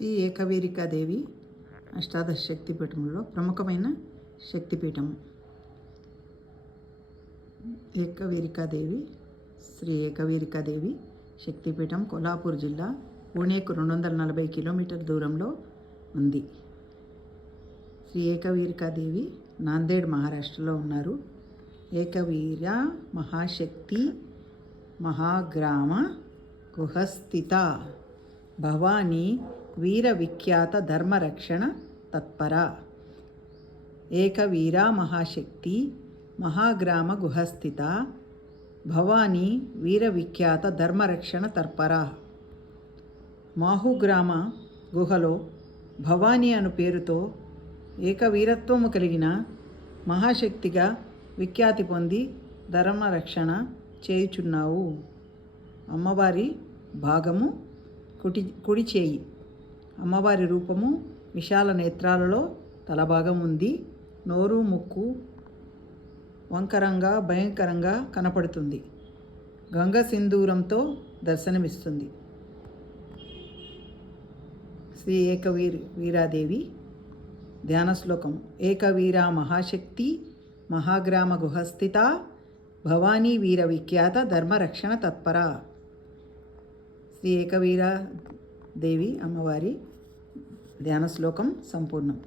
శ్రీ ఏకవీరికాదేవి అష్టాదశ శక్తిపీఠంలో ప్రముఖమైన శక్తిపీఠం. శ్రీ ఏకవీరికాదేవి శక్తిపీఠం కొల్హాపూర్ జిల్లా, పూణేకు 240 కిలోమీటర్ల దూరంలో ఉంది. శ్రీ ఏకవీరికాదేవి నాందేడ్, మహారాష్ట్రలో ఉన్నారు. ఏకవీర మహాశక్తి మహాగ్రామ గుహస్థిత భవానీ వీర విఖ్యాత ధర్మరక్షణ తత్పర. ఏకవీర మహాశక్తి మహాగ్రామ గుహస్థిత భవానీ వీర విఖ్యాత ధర్మరక్షణ తత్పర. మాహుగ్రామ గుహలో భవానీ అను పేరుతో ఏకవీరత్వము కలిగిన మహాశక్తిగా విఖ్యాతి పొంది ధర్మరక్షణ చేయుచున్నావు. అమ్మవారి భాగము కుడి చేయి. అమ్మవారి రూపము విశాల నేత్రాలలో తలభాగం ఉంది. నోరు, ముక్కు వంకరంగా భయంకరంగా కనపడుతుంది. గంగ సింధూరంతో దర్శనమిస్తుంది. శ్రీ ఏకవీరాదేవి ధ్యాన శ్లోకం. ఏకవీర మహాశక్తి మహాగ్రామ గుహస్థిత భవానీ వీర విఖ్యాత ధర్మరక్షణ తత్పర. శ్రీ ఏకవీరాదేవి అమ్మవారి ధ్యాన శ్లోకం సంపూర్ణం.